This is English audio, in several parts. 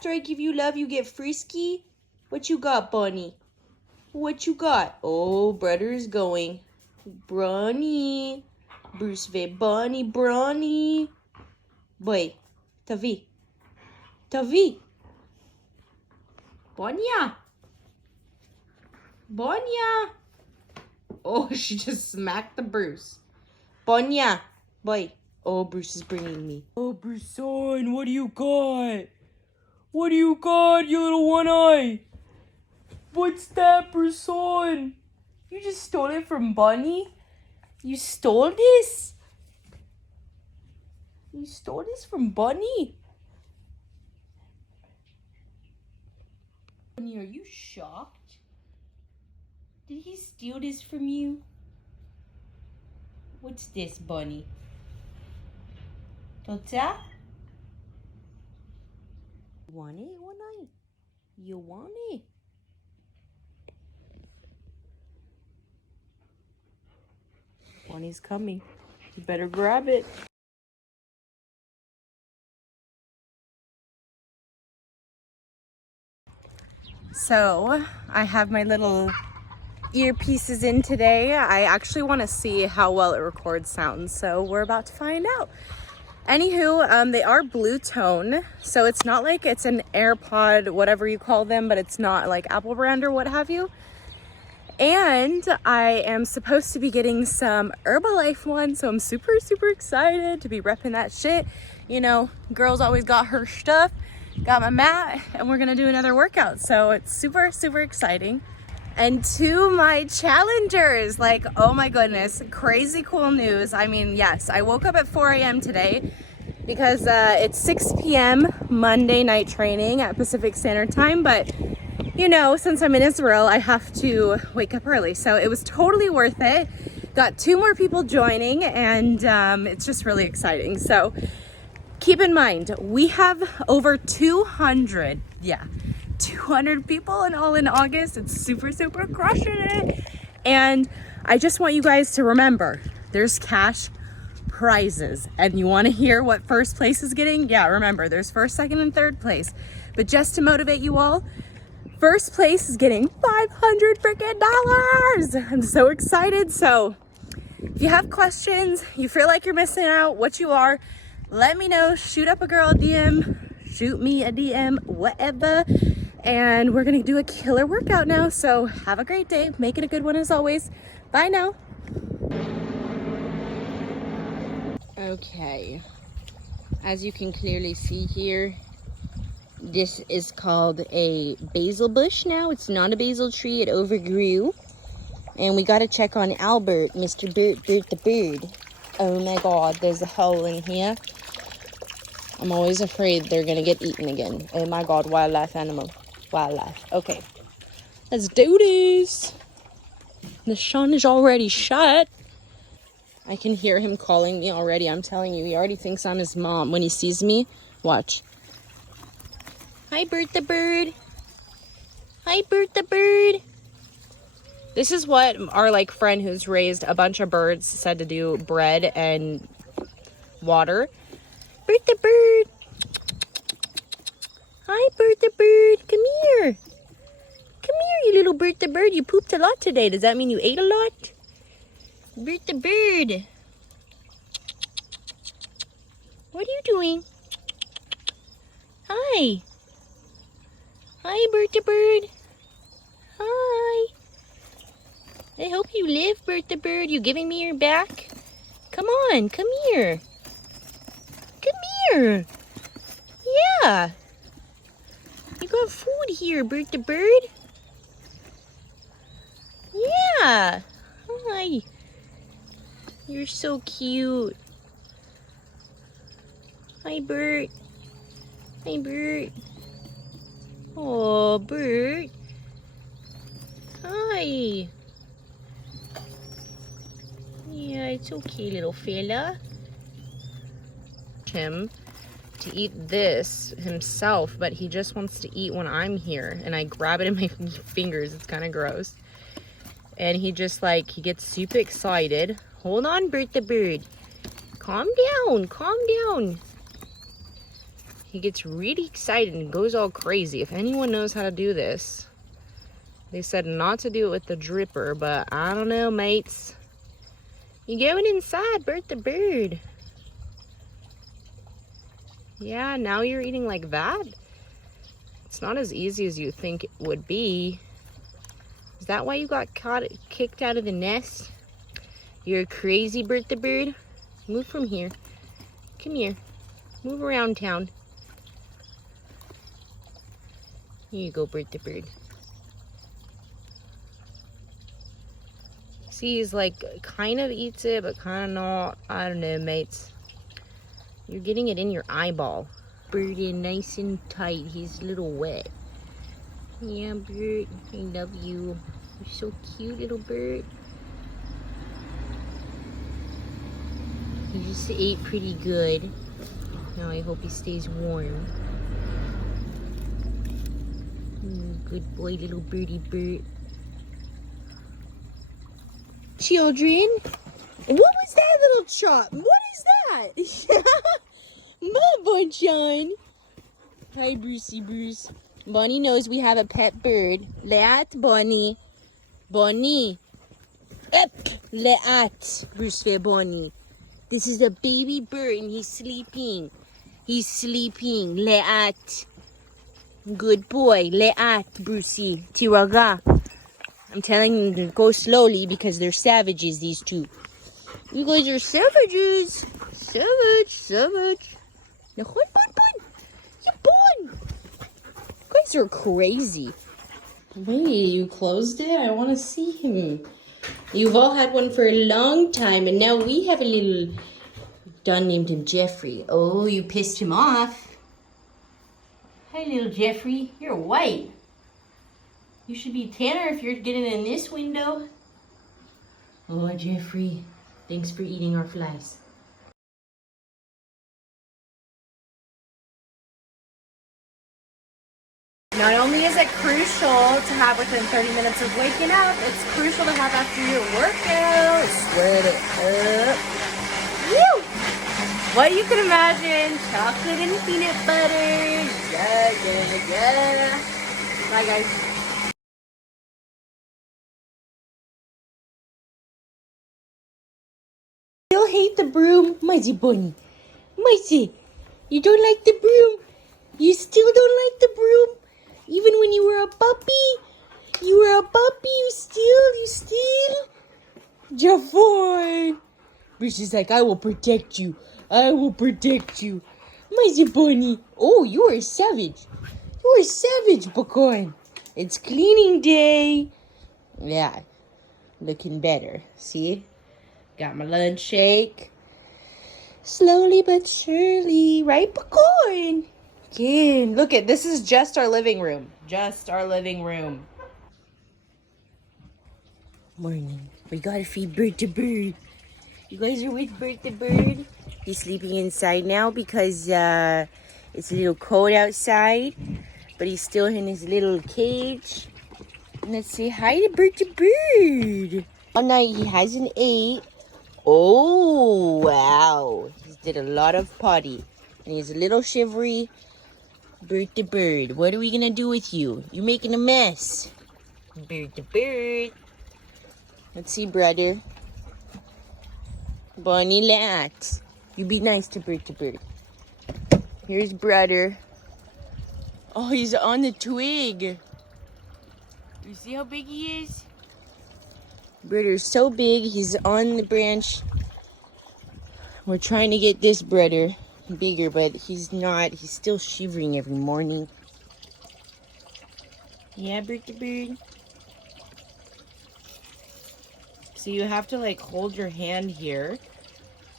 After I give you love, you get frisky? What you got, Bunny? What you got? Oh, brother's going. Brownie. Bruce ve Bunny, Brownie. Boy, Tavi. Tavi. Bonya. Bonya. Oh, she just smacked the Bruce. Bonya. Boy. Oh, Bruce is bringing me. Oh, Bruceon, what do you got? What do you got, you little one-eye? What's that, Bruceon? You just stole it from Bunny? You stole this? You stole this from Bunny? Bunny, are you shocked? Did he steal this from you? What's this, Bunny? Tota? You want it, one-eye? You want it? Bunny's coming. You better grab it. So, I have my little earpieces in today. I actually want to see how well it records sounds, so we're about to find out. Anywho, they are blue tone, so it's not like it's an AirPod, whatever you call them, but it's not like Apple brand or what have you. And I am supposed to be getting some Herbalife ones, so I'm super, super excited to be repping that shit. You know, girl's always got her stuff. Got my mat, and we're gonna do another workout, so it's super, super exciting. And to my challengers, like, oh my goodness, crazy cool news. I mean, yes, I woke up at 4 a.m. today because it's 6 p.m. Monday night training at Pacific Standard Time, but you know, since I'm in Israel, I have to wake up early, so it was totally worth it. Got 2 more people joining, and it's just really exciting. So keep in mind, we have over 200 people in all in August. It's super, super crushing it. And I just want you guys to remember, there's cash prizes. And you want to hear what first place is getting? Yeah, remember, there's first, second, and third place. But just to motivate you all, first place is getting $500 freaking dollars. I'm so excited. So if you have questions, you feel like you're missing out, what you are, let me know. Shoot up a girl a DM, shoot me a DM, whatever. And we're gonna do a killer workout now. So have a great day. Make it a good one as always. Bye now. Okay, as you can clearly see here, this is called a basil bush now. It's not a basil tree, it overgrew. And we gotta check on Albert, Mr. Bert the bird. Oh my God, there's a hole in here. I'm always afraid they're gonna get eaten again. Oh my God, wildlife animal. Wildlife. Okay, let's do this. The sun is already shut. I can hear him calling me already. I'm telling you, he already thinks I'm his mom when he sees me. Watch. Hi, Bert the bird. Hi, Bert the bird. This is what our like friend who's raised a bunch of birds said to do: bread and water. Bert the bird. Hi, Bert the bird. Come here. Come here, you little Bert the bird. You pooped a lot today. Does that mean you ate a lot? Bert the bird. What are you doing? Hi. Hi, Bert the bird. Hi. I hope you live, Bert the bird. You giving me your back? Come on, come here. Come here. Yeah. You got food here, Bert the bird. Yeah. Hi. You're so cute. Hi, Bert. Hi, Bert. Oh, Bert. Hi. Yeah, it's okay, little fella. Him to eat this himself, but he just wants to eat when I'm here, and I grab it in my fingers. It's kind of gross. And he just like, he gets super excited. Hold on, Bert the bird. Calm down, calm down. he gets really excited and goes all crazy. If anyone knows how to do this, they said not to do it with the dripper, but I don't know, mates. You going inside, Bert the bird? Yeah, now you're eating like that? It's not as easy as you think it would be. Is that why you got kicked out of the nest? You're crazy, Bert the bird. Move from here. Come here. Move around town. Here you go, Bert the bird. See, he's like, kind of eats it, but kind of not. I don't know, mates. You're getting it in your eyeball. Bird in nice and tight. He's a little wet. Yeah, Bert, I love you. You're so cute, little bird. He just ate pretty good. Now I hope he stays warm. Good boy, little birdie bird. Children, what was that little chop? What is that? My boy John. Hi, Brucey Bruce. Bonnie knows we have a pet bird. Leat, Bonnie. Bonnie. Up. Leat. Bruce ve Bonnie. This is a baby bird and he's sleeping. He's sleeping. Leat. Good boy. Leat, Brucey. Tiraga. I'm telling them to go slowly because they're savages, these two. You guys are savages. Savage. Now, bon. You bon. You guys are crazy. Wait, you closed it? I want to see him. You've all had one for a long time, and now we have a little Don named him Jeffrey. Oh, you pissed him off. Hi, little Jeffrey. You're white. You should be tanner if you're getting in this window. Oh, Jeffrey. Thanks for eating our flies. Not only is it crucial to have within 30 minutes of waking up, it's crucial to have after your workout. Sweat it up. Woo! What you can imagine, chocolate and peanut butter. Yeah. Bye, guys. Still hate the broom, Mighty Bunny. Mighty, you don't like the broom? You still don't like the broom? Even when you were a puppy? You still? Jafar. Bruce is like, I will protect you. Mighty Bunny. Oh, you are a savage. Pecan. It's cleaning day. Yeah, looking better. See? Got my lunch shake. Slowly but surely. Right, Pecan? Again, look at this is just our living room. Morning. We gotta feed Bert the bird. You guys are with Bert the bird. He's sleeping inside now because it's a little cold outside, but he's still in his little cage. And let's say hi to Bert the bird. All night he hasn't ate. Oh wow! He did a lot of potty, and he's a little shivery. Bert the bird, what are we gonna do with you? You're making a mess. Bert the bird. Let's see, brother. Bonnie Lat. You be nice to Bert the bird. Here's brother. Oh, he's on the twig. You see how big he is? Brother's so big, he's on the branch. We're trying to get this brother bigger, but he's not. He's still shivering every morning. Yeah, Bert the bird. So you have to like hold your hand here.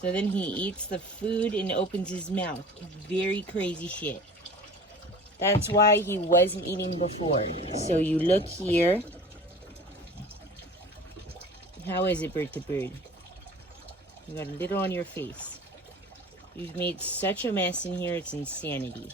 So then he eats the food and opens his mouth. Very crazy shit. That's why he wasn't eating before. So you look here. How is it, Bert the bird? You got a little on your face. You've made such a mess in here, it's insanity.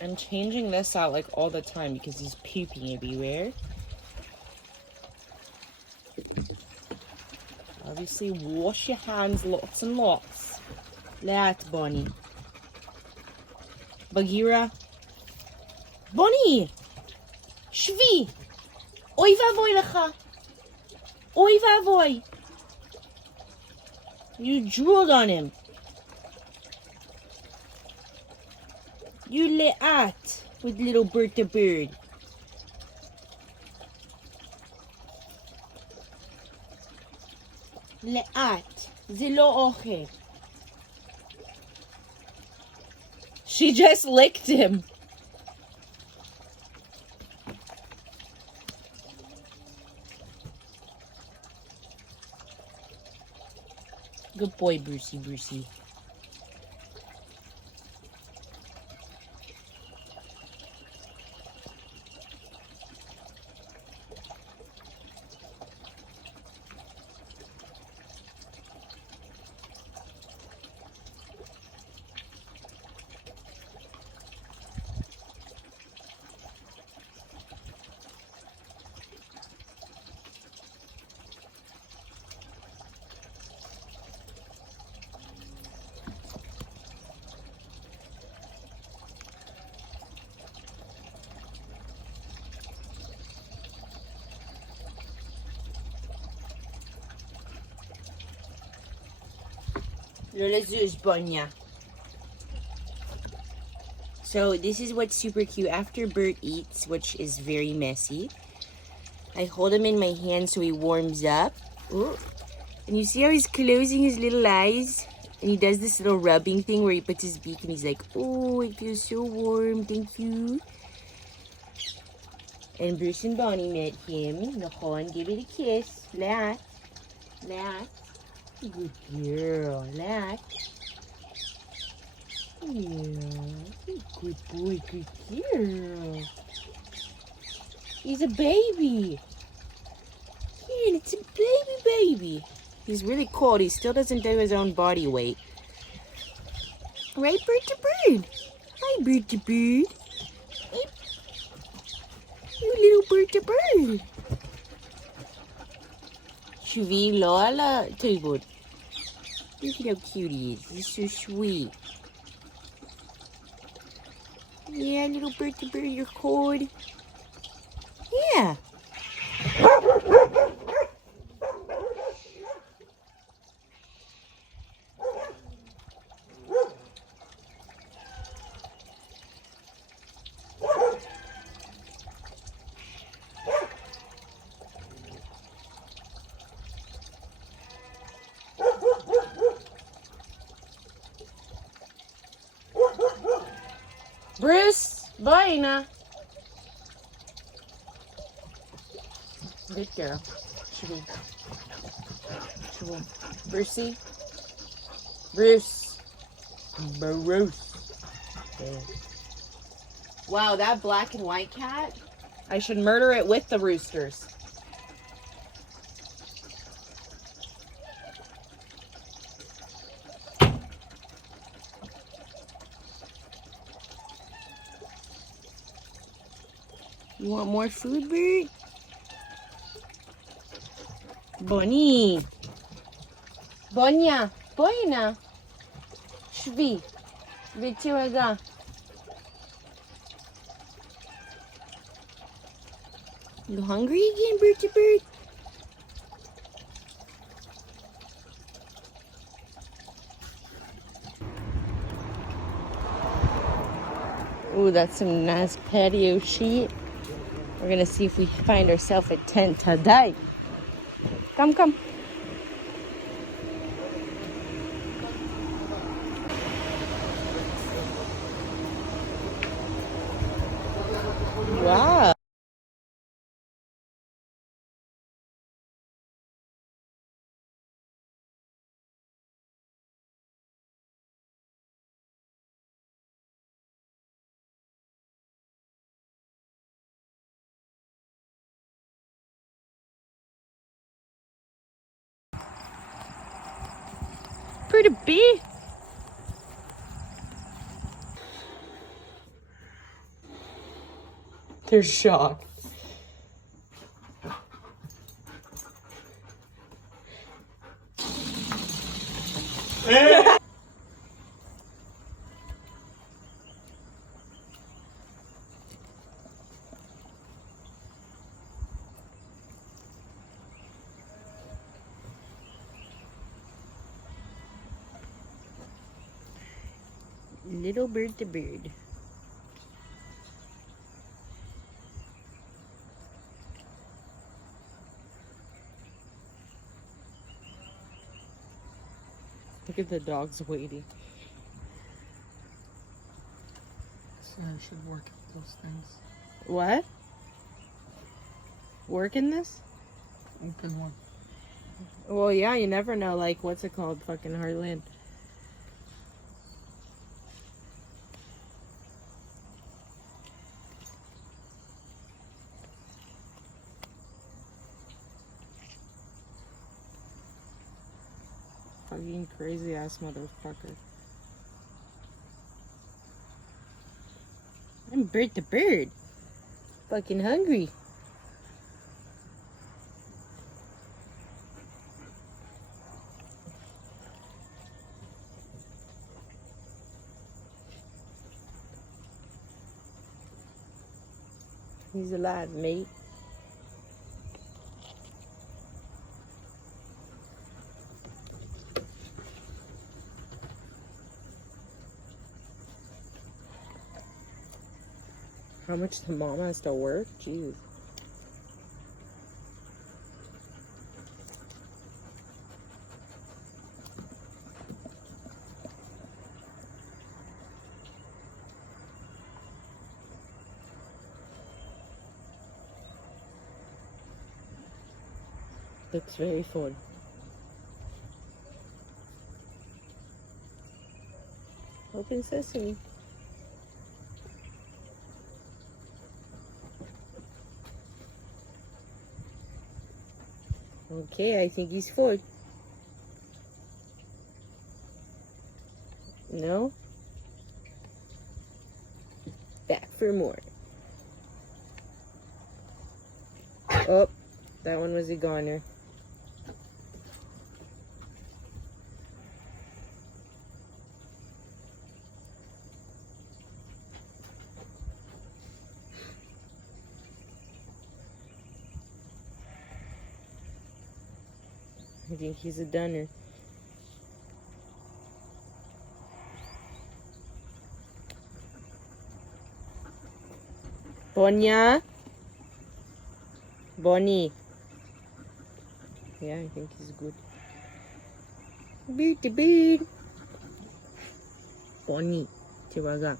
I'm changing this out like all the time because he's pooping everywhere. Obviously, wash your hands lots and lots. לאט, בוני. בגירה. בוני! שבי! אוי ואבוי לך! אוי ואבוי! You drooled on him. You לאט with little bird the bird. לאט. זה לא אוכל. She just licked him. Good boy, Brucey, Brucey. So this is what's super cute. After Bert eats, which is very messy, I hold him in my hand so he warms up. Ooh. And you see how he's closing his little eyes? And he does this little rubbing thing where he puts his beak and he's like, oh, it feels so warm, thank you. And Bruce and Bonnie met him. Nahon, give it a kiss. Laugh. Laugh. Good girl. Laugh. Yeah. Good boy. Good girl. He's a baby. Yeah, it's a baby. He's really cold. He still doesn't do his own body weight. Right, bird to bird? Hi, bird to bird. You little bird to bird. Shuvi Lola table. Look at how cute he is. He's so sweet. Yeah, little bird to bird, you're cold. Yeah. Bruce, bye na. Good girl. Shoo. Brucey. Bruce. Okay. Wow, that black and white cat. I should murder it with the roosters. You want more food, bird? Bonnie. Bonia. Boina. Shvi. Vitiwaga. You hungry again, bird to bird? Ooh, that's some nice patio sheet. We're gonna see if we find ourselves a tent today. Come, come. Wow. Pretty big. They're shocked. Little bird to bird. Look at the dogs waiting. So I should work at those things. What? Work in this? Open one. Well, yeah, you never know. Like, what's it called? Fucking Heartland. Fucking crazy ass motherfucker. I'm bird to bird. Fucking hungry. He's alive, mate. How much the mama has to work? Jeez. Looks very fun. Open sesame. Okay, I think he's full. No? Back for more. Oh, that one was a goner. I think he's a dunner. Bonya? Bonnie. Yeah, I think he's good. Bird to bird. Bonnie. Tiwaga.